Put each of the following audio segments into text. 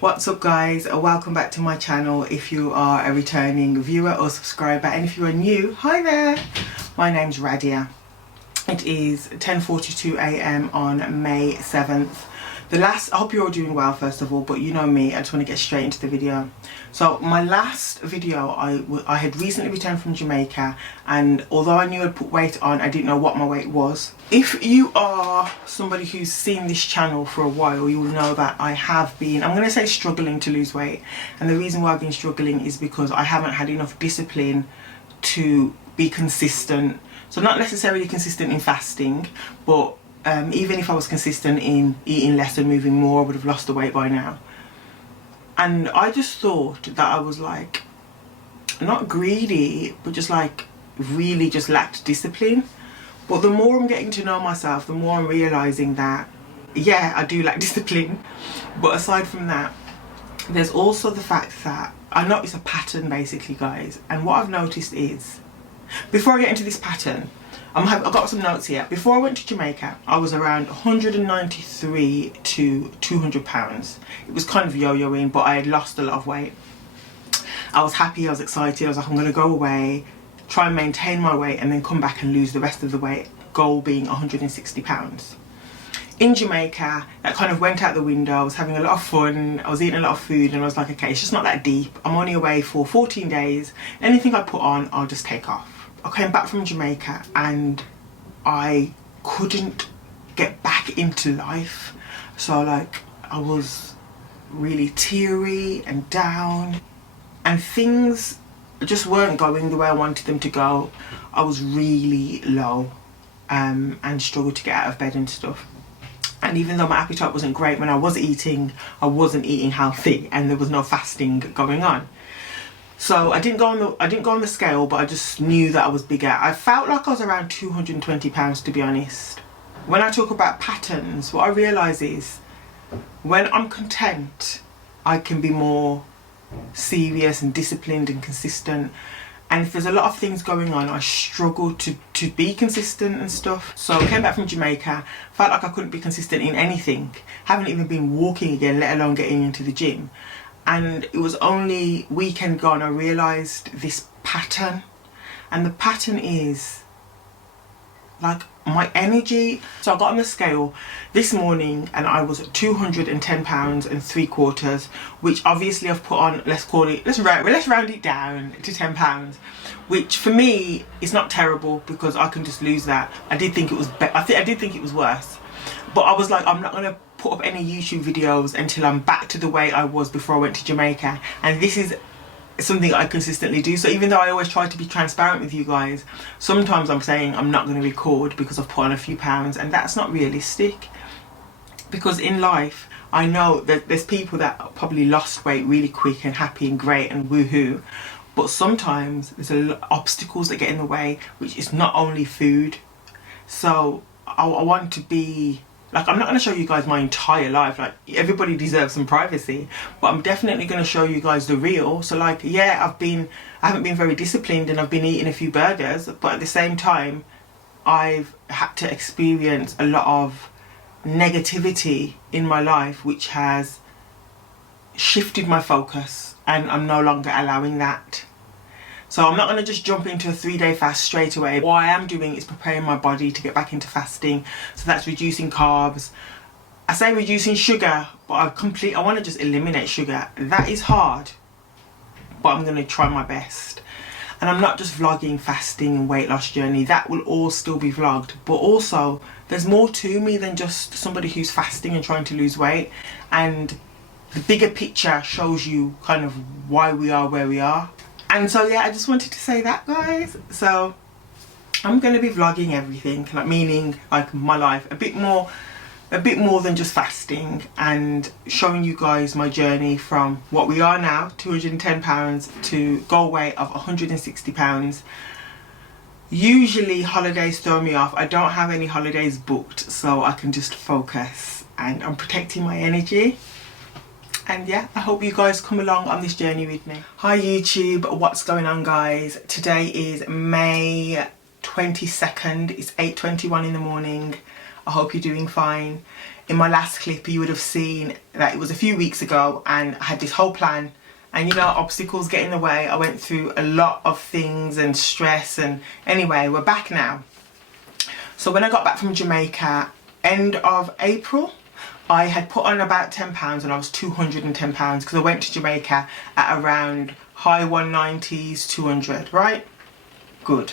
What's up guys, welcome back to my channel if you are a returning viewer or subscriber, and if you are new, hi there, my name's Radia. It is 10:42 AM on May 7th. I hope you're all doing well first of all, but you know me, I just want to get straight into the video. So my last video, I had recently returned from Jamaica, and although I knew I'd put weight on, I didn't know what my weight was. If you are somebody who's seen this channel for a while, you'll know that I have been, I'm going to say, struggling to lose weight. And the reason why I've been struggling is because I haven't had enough discipline to be consistent. So not necessarily consistent in fasting, but even if I was consistent in eating less and moving more, I would have lost the weight by now. And I just thought that I was like, not greedy, but just like really just lacked discipline. But the more I'm getting to know myself, the more I'm realising that, yeah, I do lack discipline. But aside from that, there's also the fact that I notice a pattern basically, guys. And what I've noticed is, before I get into this pattern, I've got some notes here. Before I went to Jamaica, I was around 193 to 200 pounds. It was kind of yo-yoing, but I had lost a lot of weight. I was happy, I was excited. I was like, I'm going to go away, try and maintain my weight, and then come back and lose the rest of the weight. Goal being 160 pounds. In Jamaica, that kind of went out the window. I was having a lot of fun, I was eating a lot of food, and I was like, okay, it's just not that deep. I'm only away for 14 days. Anything I put on, I'll just take off. I came back from Jamaica and I couldn't get back into life. So like, I was really teary and down, and things just weren't going the way I wanted them to go. I was really low and struggled to get out of bed and stuff. And even though my appetite wasn't great when I was eating, I wasn't eating healthy, and there was no fasting going on. So I didn't go on the scale, but I just knew that I was bigger. I felt like I was around 220 pounds, to be honest. When I talk about patterns, what I realise is, when I'm content, I can be more serious and disciplined and consistent. And if there's a lot of things going on, I struggle to be consistent and stuff. So I came back from Jamaica, felt like I couldn't be consistent in anything. Haven't even been walking again, let alone getting into the gym. And it was only weekend gone I realised this pattern. And the pattern is like my energy. So I got on the scale this morning and I was at 210 pounds and 3/4, which obviously I've put on, let's round it down to 10 pounds, which for me is not terrible because I can just lose that. I did think it was I did think it was worse, but I was like, I'm not gonna put up any YouTube videos until I'm back to the way I was before I went to Jamaica. And this is something I consistently do. So even though I always try to be transparent with you guys, sometimes I'm saying I'm not going to record because I've put on a few pounds, and that's not realistic. Because in life, I know that there's people that probably lost weight really quick and happy and great and woohoo, but sometimes there's a lot of obstacles that get in the way, which is not only food. So I want to be like, I'm not going to show you guys my entire life, like everybody deserves some privacy, but I'm definitely going to show you guys the real. So like, yeah, I haven't been very disciplined and I've been eating a few burgers, but at the same time I've had to experience a lot of negativity in my life, which has shifted my focus, and I'm no longer allowing that. So I'm not going to just jump into a 3-day fast straight away. What I am doing is preparing my body to get back into fasting. So that's reducing carbs. I say reducing sugar, but I want to just eliminate sugar. That is hard, but I'm going to try my best. And I'm not just vlogging fasting and weight loss journey. That will all still be vlogged. But also, there's more to me than just somebody who's fasting and trying to lose weight. And the bigger picture shows you kind of why we are where we are. And so yeah, I just wanted to say that, guys. So I'm going to be vlogging everything, like meaning like my life a bit more than just fasting, and showing you guys my journey from what we are now, 210 pounds, to goal weight of 160 pounds. Usually holidays throw me off. I don't have any holidays booked, so I can just focus, and I'm protecting my energy. And yeah, I hope you guys come along on this journey with me. Hi YouTube, what's going on guys? Today is May 22nd, it's 8:21 in the morning. I hope you're doing fine. in my last clip you would have seen that it was a few weeks ago and I had this whole plan, and you know, obstacles get in the way. I went through a lot of things and stress, and anyway, we're back now. So when I got back from Jamaica end of April, I had put on about 10 pounds and I was 210 pounds because I went to Jamaica at around high 190s, 200, right? Good.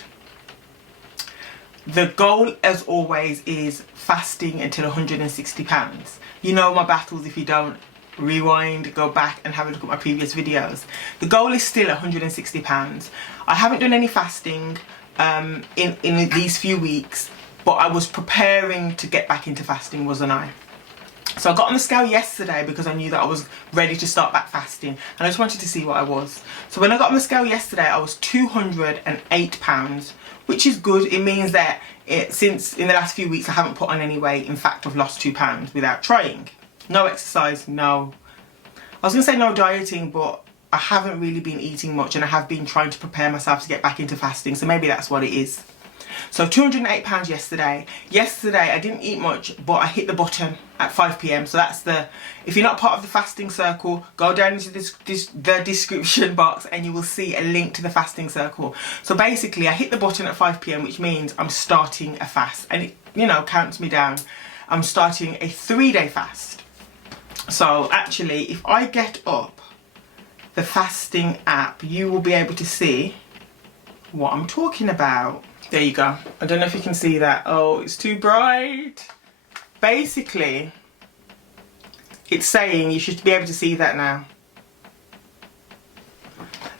The goal, as always, is fasting until 160 pounds. You know my battles. If you don't, rewind, go back and have a look at my previous videos. The goal is still 160 pounds. I haven't done any fasting in these few weeks, but I was preparing to get back into fasting, wasn't I? So I got on the scale yesterday because I knew that I was ready to start back fasting, and I just wanted to see what I was. So when I got on the scale yesterday, I was 208 pounds, which is good. It means that since in the last few weeks I haven't put on any weight. In fact, I've lost 2 pounds without trying. No exercise, no. I was going to say no dieting, but I haven't really been eating much, and I have been trying to prepare myself to get back into fasting, so maybe that's what it is. So 208 pounds yesterday. Yesterday I didn't eat much, but I hit the button at 5 p.m. So that's if you're not part of the fasting circle, go down into the description box and you will see a link to the fasting circle. So basically I hit the button at 5 p.m, which means I'm starting a fast, and it, you know, counts me down. I'm starting a 3-day fast. So actually, if I get up the fasting app, you will be able to see what I'm talking about. There you go. I don't know if you can see that. Oh, it's too bright. Basically, it's saying, you should be able to see that now,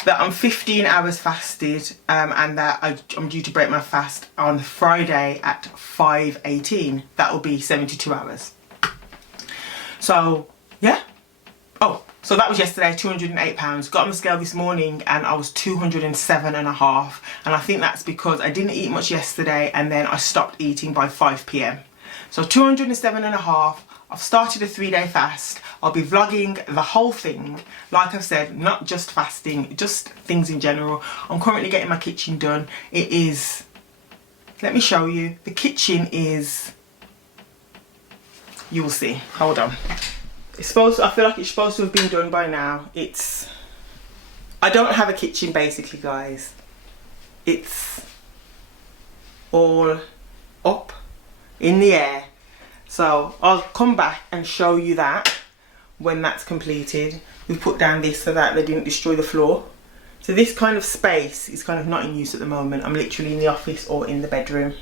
that I'm 15 hours fasted, and that I'm due to break my fast on Friday at 5:18. That will be 72 hours. So, yeah. Oh, so that was yesterday, 208 pounds. Got on the scale this morning and I was 207.5. And I think that's because I didn't eat much yesterday and then I stopped eating by 5 p.m. So 207.5. I've started a 3-day fast. I'll be vlogging the whole thing. Like I've said, not just fasting, just things in general. I'm currently getting my kitchen done. It is, let me show you. The kitchen is, you will see. Hold on. It's supposed to, I feel like it's supposed to have been done by now. I don't have a kitchen basically, guys. It's all up in the air. So I'll come back and show you that when that's completed. We put down this so that they didn't destroy the floor. So this kind of space is kind of not in use at the moment. I'm literally in the office or in the bedroom.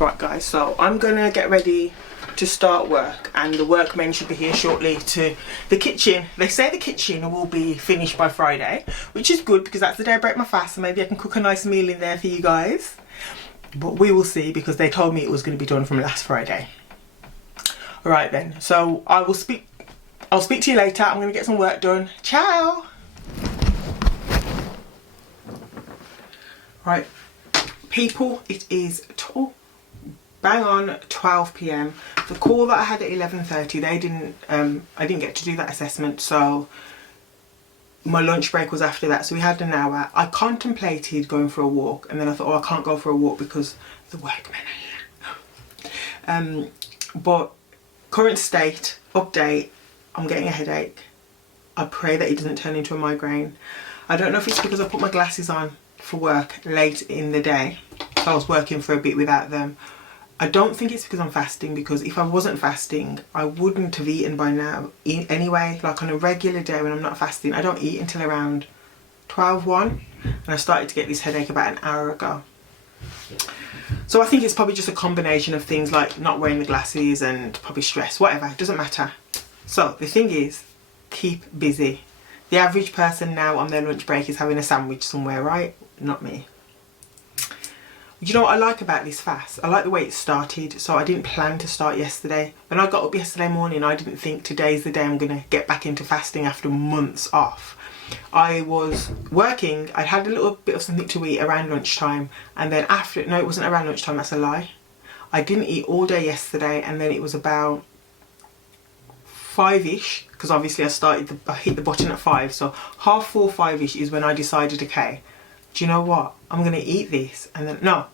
Right guys, so I'm gonna get ready to start work, and the workmen should be here shortly to the kitchen. They say the kitchen will be finished by Friday, which is good because that's the day I break my fast, so maybe I can cook a nice meal in there for you guys. But we will see, because they told me it was going to be done from last Friday. Alright then, so I'll speak to you later. I'm going to get some work done. Ciao! Right, people, it is bang on 12 p.m. The call that I had at 11:30, they didn't I didn't get to do that assessment, so my lunch break was after that, so we had an hour. I contemplated going for a walk, and then I thought, oh, I can't go for a walk because the workmen are here. But current state update, I'm getting a headache. I pray that it doesn't turn into a migraine. I don't know if it's because I put my glasses on for work late in the day, so I was working for a bit without them. I don't think it's because I'm fasting, because if I wasn't fasting I wouldn't have eaten by now anyway. Like on a regular day when I'm not fasting, I don't eat until around 12:1, and I started to get this headache about an hour ago. So I think it's probably just a combination of things, like not wearing the glasses and probably stress, whatever, it doesn't matter. So the thing is, keep busy. The average person now on their lunch break is having a sandwich somewhere, right? Not me. You know what I like about this fast? I like the way it started. So I didn't plan to start yesterday. When I got up yesterday morning, I didn't think today's the day I'm going to get back into fasting after months off. I was working, I had a little bit of something to eat around lunchtime, and then after, no, it wasn't around lunchtime, that's a lie. I didn't eat all day yesterday, and then it was about 5-ish, because obviously I hit the button at 5, so 4:30, 5-ish is when I decided, okay, do you know what, I'm gonna eat this. And then no,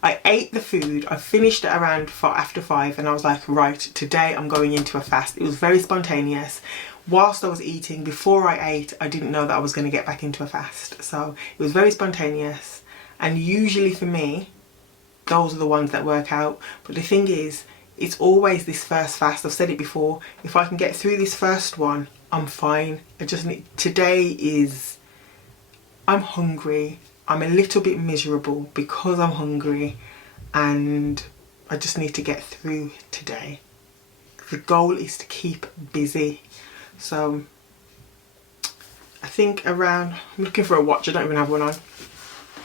I ate the food. I finished at around after 5, and I was like, right, today I'm going into a fast. It was very spontaneous. Whilst I was eating, before I ate, I didn't know that I was going to get back into a fast. So it was very spontaneous. And usually for me, those are the ones that work out. But the thing is, it's always this first fast. I've said it before. If I can get through this first one, I'm fine. I just need, today is, I'm hungry. I'm a little bit miserable because I'm hungry, and I just need to get through today. The goal is to keep busy. So I think around, I'm looking for a watch, I don't even have one on.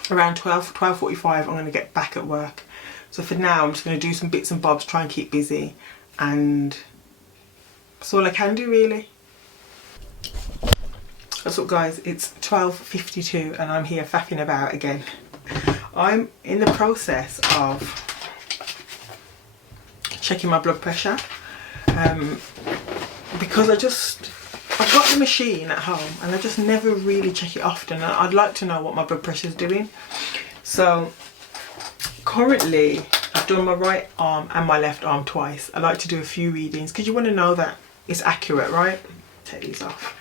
Around 12:45 I'm going to get back at work. So for now I'm just going to do some bits and bobs, try and keep busy, and that's all I can do really. What's up guys, it's 12:52 and I'm here faffing about again. I'm in the process of checking my blood pressure because I've got the machine at home and I just never really check it often. I'd like to know what my blood pressure is doing. So currently I've done my right arm and my left arm twice. I like to do a few readings because you want to know that it's accurate, right? Take these off.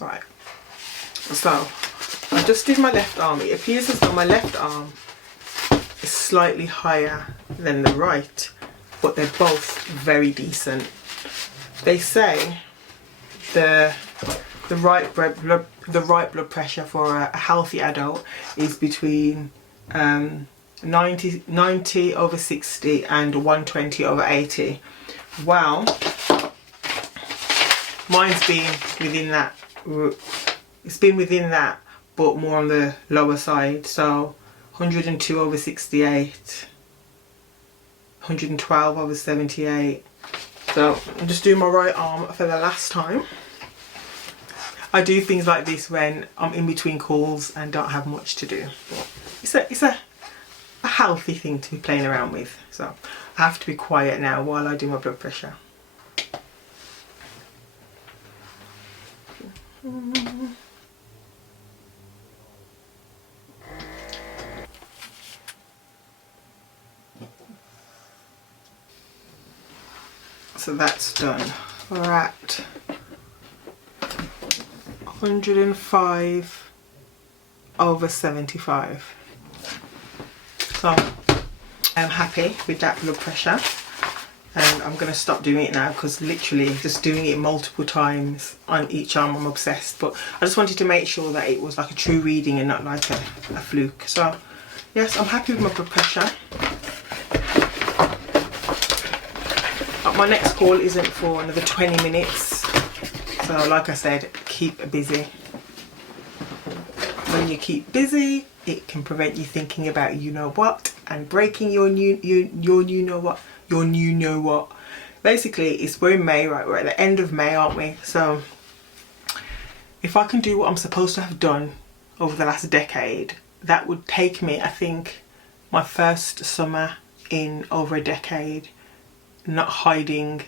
Right, so I just did my left arm. It appears as though my left arm is slightly higher than the right, but they're both very decent. They say the right blood pressure for a healthy adult is between 90/60 and 120/80. Well, mine's been within that. It's been within that, but more on the lower side. So 102/68, 112/78. So I'm just doing my right arm for the last time. I do things like this when I'm in between calls and don't have much to do. But it's a healthy thing to be playing around with. So I have to be quiet now while I do my blood pressure. So that's done. We're at 105/75. So I'm happy with that blood pressure, and I'm going to stop doing it now because literally just doing it multiple times on each arm I'm obsessed. But I just wanted to make sure that it was like a true reading and not like a fluke. So yes, I'm happy with my blood pressure. My next call isn't for another 20 minutes. So like I said, keep busy. When you keep busy, it can prevent you thinking about you know what and breaking your new know what. Basically, we're in May, right? We're at the end of May, aren't we? So if I can do what I'm supposed to have done over the last decade, that would take me, I think, my first summer in over a decade, not hiding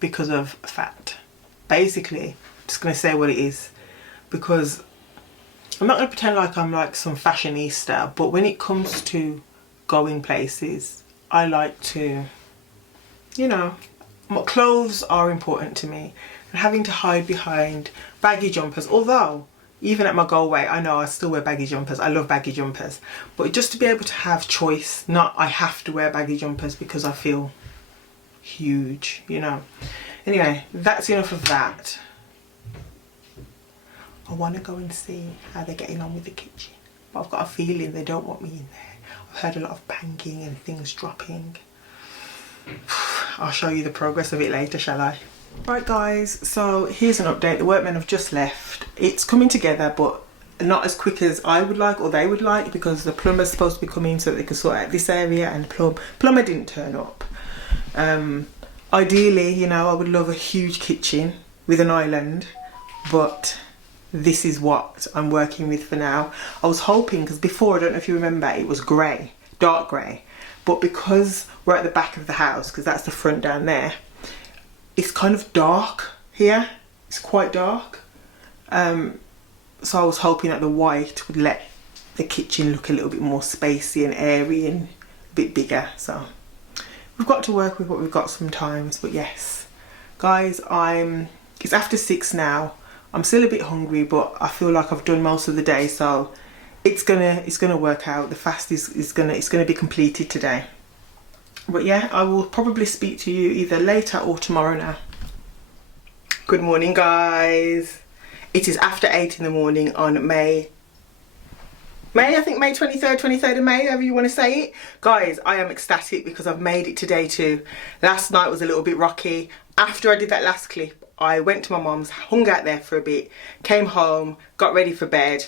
because of fat. Basically, I'm just going to say what it is, because I'm not going to pretend like I'm like some fashionista, but when it comes to going places, I like to, you know, my clothes are important to me, and having to hide behind baggy jumpers, although even at my goal weight, I know I still wear baggy jumpers. I love baggy jumpers, but just to be able to have choice, not I have to wear baggy jumpers because I feel huge, you know. Anyway, that's enough of that. I want to go and see how they're getting on with the kitchen, but I've got a feeling they don't want me in there. I've heard a lot of banging and things dropping. I'll show you the progress of it later, shall I? Right guys, so here's an update. The workmen have just left. It's coming together, but not as quick as I would like or they would like, because the plumber's supposed to be coming so that they can sort out this area, and plumber didn't turn up. Ideally, you know, I would love a huge kitchen with an island, but this is what I'm working with for now. I was hoping, because before, I don't know if you remember, it was grey, dark grey, but because we're at the back of the house, because that's the front down there, it's kind of dark here. It's quite dark. So I was hoping that the white would let the kitchen look a little bit more spacey and airy and a bit bigger. So we've got to work with what we've got sometimes. But yes, guys, it's after 6 now. I'm still a bit hungry, but I feel like I've done most of the day, so it's gonna work out. The fast is gonna be completed today. But yeah, I will probably speak to you either later or tomorrow now. Good morning, guys. It is after 8 in the morning on May, I think May 23rd of May, however you want to say it. Guys, I am ecstatic because I've made it today too. Last night was a little bit rocky. After I did that last clip, I went to my mum's, hung out there for a bit, came home, got ready for bed.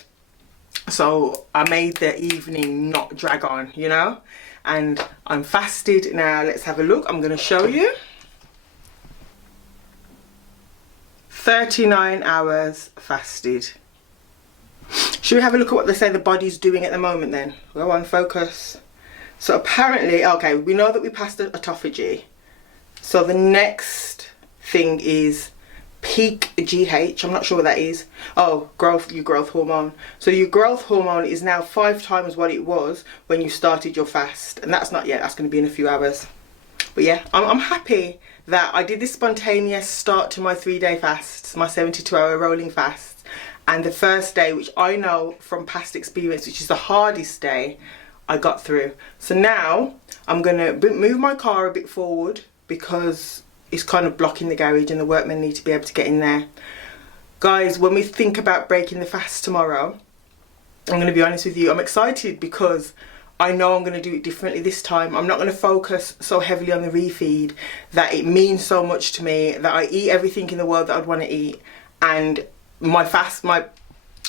So I made the evening not drag on, you know? And I'm fasted now. Let's have a look. I'm going to show you. 39 hours fasted. Should we have a look at what they say the body's doing at the moment then? Go on, focus. So apparently, okay, we know that we passed autophagy. So the next thing is peak GH. I'm not sure what that is. Oh, your growth hormone. So your growth hormone is now 5 times what it was when you started your fast. And that's not yet. That's going to be in a few hours. But yeah, I'm happy that I did this spontaneous start to my 3-day fasts, my 72-hour rolling fasts. And the first day, which I know from past experience, which is the hardest day, I got through. So now I'm going to move my car a bit forward because it's kind of blocking the garage and the workmen need to be able to get in there. Guys, when we think about breaking the fast tomorrow, I'm going to be honest with you, I'm excited because I know I'm going to do it differently this time. I'm not going to focus so heavily on the refeed that it means so much to me, that I eat everything in the world that I'd want to eat, and my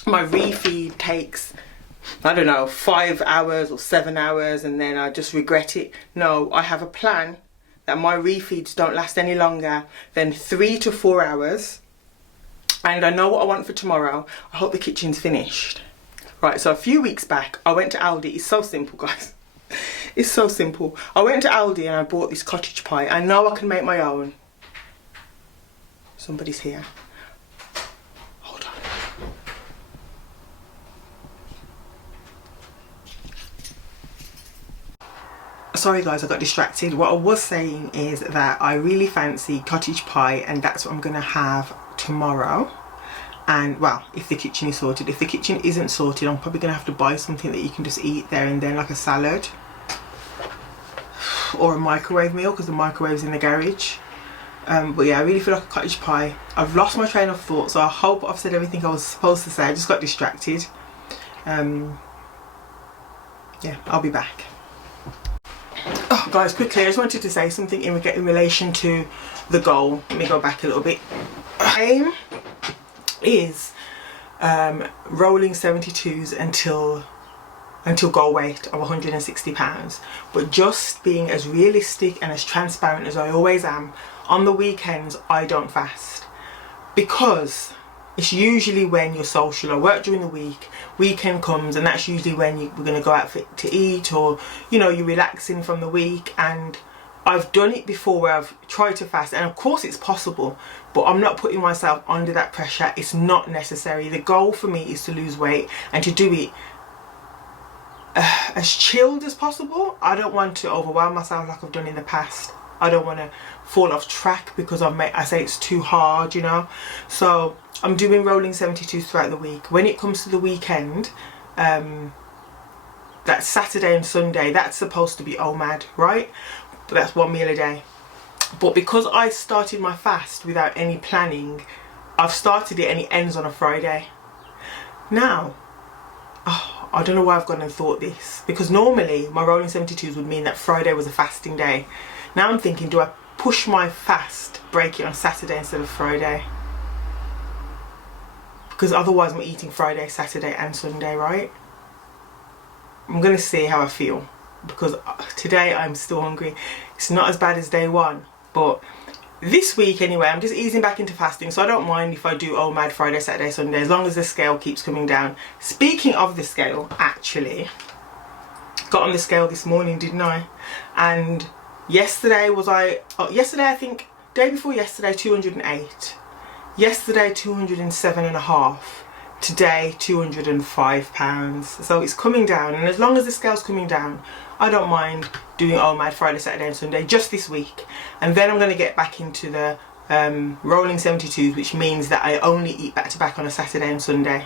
refeed takes, I don't know, 5 hours or 7 hours and then I just regret it. No, I have a plan that my refeeds don't last any longer than 3 to 4 hours. And I know what I want for tomorrow. I hope the kitchen's finished. Right, so a few weeks back, I went to Aldi. It's so simple, guys. It's so simple. I went to Aldi and I bought this cottage pie. I know I can make my own. Somebody's here. Hold on. Sorry guys, I got distracted. What I was saying is that I really fancy cottage pie and that's what I'm going to have tomorrow. And well, if the kitchen is sorted. If the kitchen isn't sorted, I'm probably going to have to buy something that you can just eat there and then, like a salad or a microwave meal, because the microwave's in the garage. But yeah, I really feel like a cottage pie. I've lost my train of thought, so I hope I've said everything I was supposed to say. I just got distracted. Yeah, I'll be back. Oh guys, quickly, I just wanted to say something in relation to the goal. Let me go back a little bit. Aim is rolling 72s until goal weight of 160 pounds, but just being as realistic and as transparent as I always am. On the weekends I don't fast because it's usually when you're social. I work during the week, weekend comes, and that's usually when we're going to go out to eat, or you know, you're relaxing from the week. And I've done it before where I've tried to fast, and of course it's possible, but I'm not putting myself under that pressure. It's not necessary. The goal for me is to lose weight and to do it as chilled as possible. I don't want to overwhelm myself like I've done in the past. I don't want to fall off track because I say it's too hard, you know. So I'm doing rolling 72s throughout the week. When it comes to the weekend, that Saturday and Sunday, that's supposed to be OMAD, right? But that's 1 meal a day. But because I started my fast without any planning, I've started it and it ends on a Friday. Now, I don't know why I've gone and thought this, because normally my rolling 72s would mean that Friday was a fasting day. Now I'm thinking, do I push my fast, break it on Saturday instead of Friday? Because otherwise I'm eating Friday, Saturday and Sunday, right? I'm going to see how I feel, because today I'm still hungry. It's not as bad as day one, but this week anyway, I'm just easing back into fasting, so I don't mind if I do OMAD Friday, Saturday, Sunday, as long as the scale keeps coming down. Speaking of the scale, actually, got on the scale this morning, didn't I? And yesterday I think, day before yesterday, 208. Yesterday, 207.5. today 205 pounds. So it's coming down, and as long as the scale's coming down, I don't mind doing OMAD Friday, Saturday and Sunday just this week. And then I'm going to get back into the rolling 72s, which means that I only eat back to back on a Saturday and Sunday.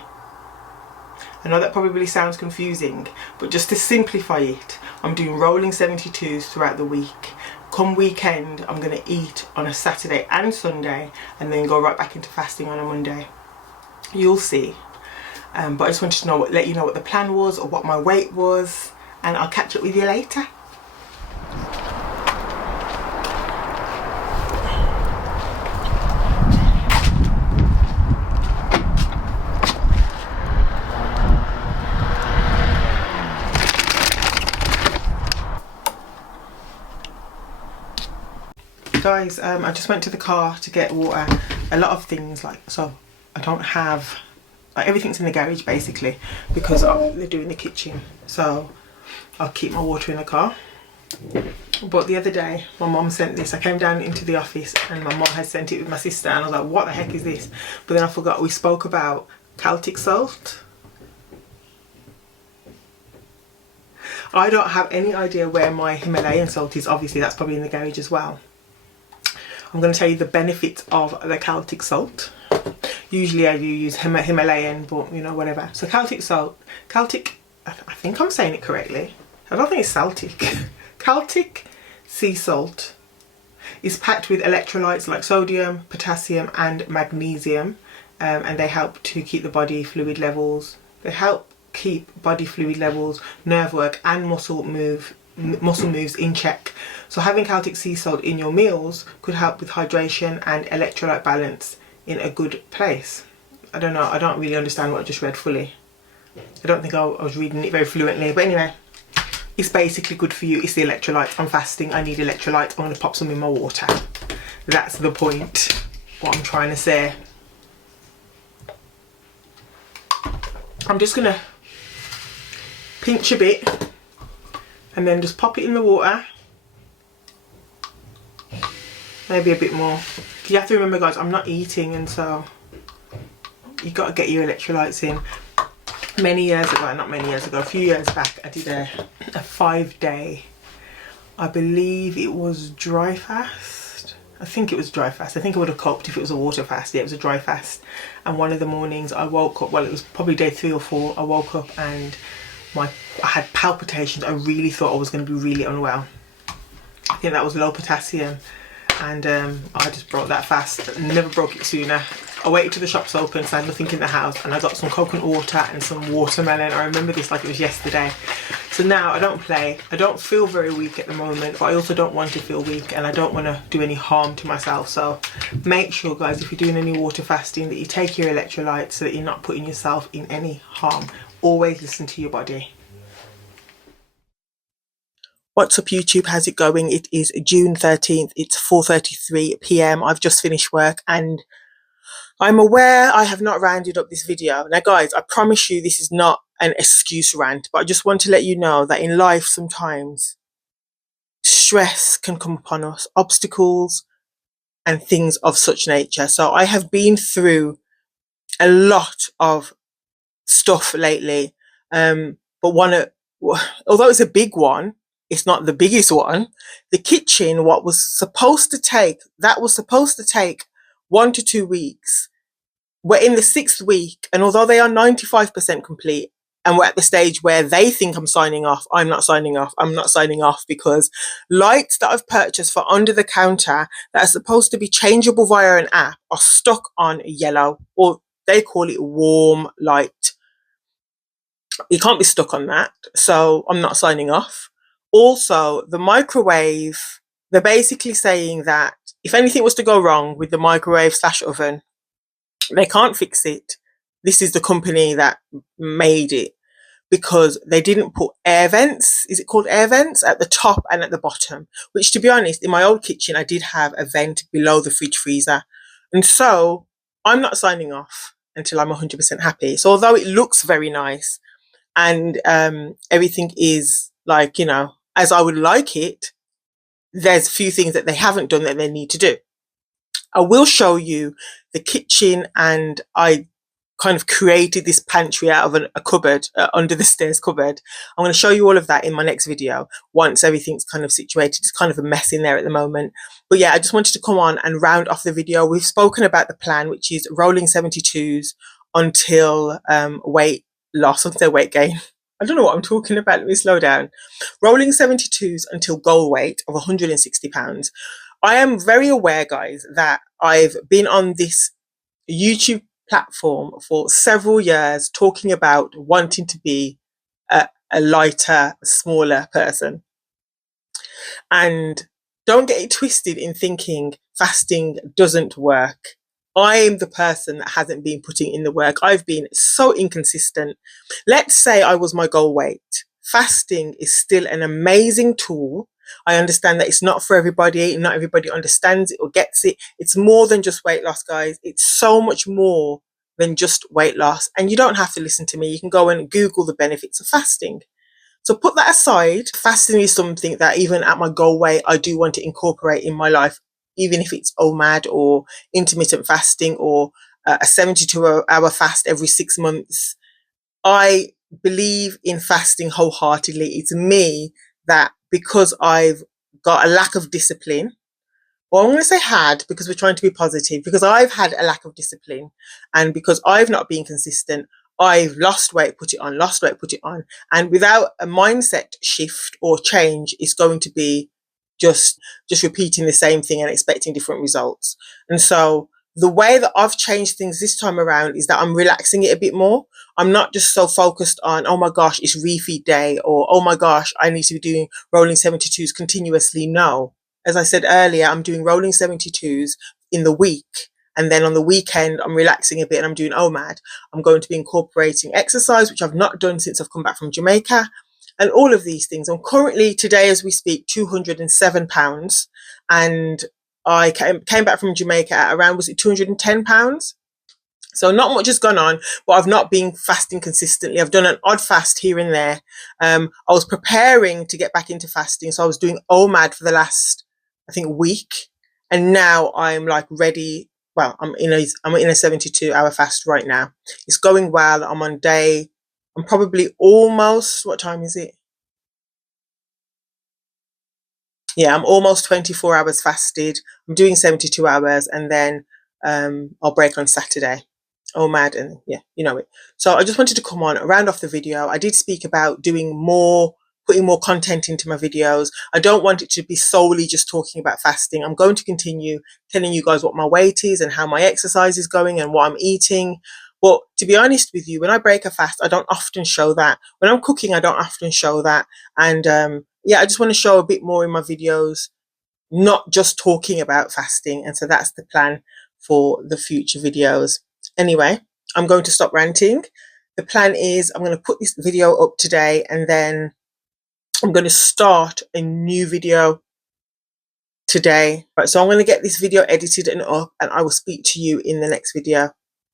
I know that probably sounds confusing, but just to simplify it, I'm doing rolling 72s throughout the week. Come weekend, I'm going to eat on a Saturday and Sunday, and then go right back into fasting on a Monday. You'll see. But I just wanted to let you know what the plan was, or what my weight was, and I'll catch up with you later. Guys, I just went to the car to get water. A lot of things, so I don't have, everything's in the garage basically, because they're doing the kitchen, so I'll keep my water in the car. But the other day my mum sent this. I came down into the office and my mum had sent it with my sister, and I was like, what the heck is this? But then I forgot we spoke about Celtic salt. I don't have any idea where my Himalayan salt is. Obviously that's probably in the garage as well. I'm going to tell you the benefits of the Celtic salt. Usually I do use Himalayan, but you know, whatever. So Celtic salt, I think I'm saying it correctly. I don't think it's Celtic. Celtic sea salt is packed with electrolytes like sodium, potassium and magnesium, and they help to keep the body fluid levels. They help keep body fluid levels, nerve work and muscle moves in check. So having Celtic sea salt in your meals could help with hydration and electrolyte balance in a good place. I don't know, I don't really understand what I just read fully. I don't think I was reading it very fluently, but anyway, it's basically good for you. It's the electrolytes. I'm fasting, I need electrolytes. I'm going to pop some in my water. That's the point, what I'm trying to say. I'm just going to pinch a bit and then just pop it in the water. Maybe a bit more. You have to remember, guys, I'm not eating, and so you got to get your electrolytes in. Many years ago, not many years ago, a few years back, I did a 5-day, I believe it was dry fast. I think it was dry fast. I think I would have coped if it was a water fast. Yeah, it was a dry fast. And one of the mornings I woke up, well, it was probably day 3 or 4, I woke up and I had palpitations. I really thought I was going to be really unwell. I think that was low potassium, and I just broke that fast. Never broke it sooner. I waited till the shops open, so I had nothing in the house, and I got some coconut water and some watermelon. I remember this like it was yesterday. So now I don't play. I don't feel very weak at the moment, but I also don't want to feel weak, and I don't want to do any harm to myself. So make sure, guys, if you're doing any water fasting, that you take your electrolytes so that you're not putting yourself in any harm. Always listen to your body. What's up YouTube, how's it going? It is June 13th, it's 4:33 p.m. I've just finished work, and I'm aware I have not rounded up this video. Now guys, I promise you this is not an excuse rant, but I just want to let you know that in life sometimes stress can come upon us, obstacles and things of such nature. So I have been through a lot of stuff lately, but although it's a big one, it's not the biggest one. The kitchen, what was supposed to take 1 to 2 weeks, we're in the 6th week, and although they are 95% complete, and we're at the stage where they think I'm signing off, I'm not signing off. I'm not signing off because lights that I've purchased for under the counter that are supposed to be changeable via an app are stuck on yellow, or they call it warm light. You can't be stuck on that, so I'm not signing off. Also, the microwave, they're basically saying that if anything was to go wrong with the microwave/oven, they can't fix it. This is the company that made it, because they didn't put air vents, is it called air vents, at the top and at the bottom, which, to be honest, in my old kitchen I did have a vent below the fridge freezer. And so I'm not signing off until I'm 100% happy. So although it looks very nice and everything is like, you know, as I would like it, there's a few things that they haven't done that they need to do. I will show you the kitchen, and I kind of created this pantry out of a cupboard, under the stairs cupboard. I'm going to show you all of that in my next video once everything's kind of situated. It's kind of a mess in there at the moment. But yeah, I just wanted to come on and round off the video. We've spoken about the plan, which is rolling 72s until weight loss, until weight gain. I don't know what I'm talking about. Let me slow down. Rolling 72s until goal weight of 160 pounds. I am very aware, guys, that I've been on this YouTube platform for several years talking about wanting to be a lighter, smaller person. And don't get it twisted in thinking fasting doesn't work. I'm the person that hasn't been putting in the work. I've been so inconsistent. Let's say I was my goal weight. Fasting is still an amazing tool. I understand that it's not for everybody. Not everybody understands it or gets it. It's more than just weight loss, guys. It's so much more than just weight loss. And you don't have to listen to me. You can go and Google the benefits of fasting. So put that aside. Fasting is something that even at my goal weight, I do want to incorporate in my life, even if it's OMAD or intermittent fasting or a 72-hour fast every 6 months. I believe in fasting wholeheartedly. It's me that, because I've got a lack of discipline, or I'm going to say had, because we're trying to be positive, because I've had a lack of discipline and because I've not been consistent, I've lost weight, put it on, lost weight, put it on. And without a mindset shift or change, it's going to be just repeating the same thing and expecting different results. And so the way that I've changed things this time around is that I'm relaxing it a bit more. I'm not just so focused on, oh my gosh, it's refeed day, or oh my gosh, I need to be doing rolling 72s continuously. No. As I said earlier, I'm doing rolling 72s in the week. And then on the weekend, I'm relaxing a bit and I'm doing OMAD. I'm going to be incorporating exercise, which I've not done since I've come back from Jamaica. And all of these things. I'm currently, today as we speak, 207 pounds. And I came back from Jamaica at around, was it 210 pounds? So not much has gone on, but I've not been fasting consistently. I've done an odd fast here and there. I was preparing to get back into fasting. So I was doing OMAD for the last, I think, week. And now I'm like ready. Well, I'm in a 72-hour fast right now. It's going well. I'm on day, I'm probably almost, what time is it? Yeah, I'm almost 24 hours fasted. I'm doing 72 hours and then I'll break on Saturday. Oh, mad. And yeah, you know it. So I just wanted to come on, round off the video. I did speak about doing more, putting more content into my videos. I don't want it to be solely just talking about fasting. I'm going to continue telling you guys what my weight is and how my exercise is going and what I'm eating. But to be honest with you, when I break a fast, I don't often show that. When I'm cooking, I don't often show that. And yeah, I just want to show a bit more in my videos, not just talking about fasting. And so that's the plan for the future videos. Anyway, I'm going to stop ranting. The plan is I'm going to put this video up today and then I'm going to start a new video today. Right, so I'm going to get this video edited and up and I will speak to you in the next video.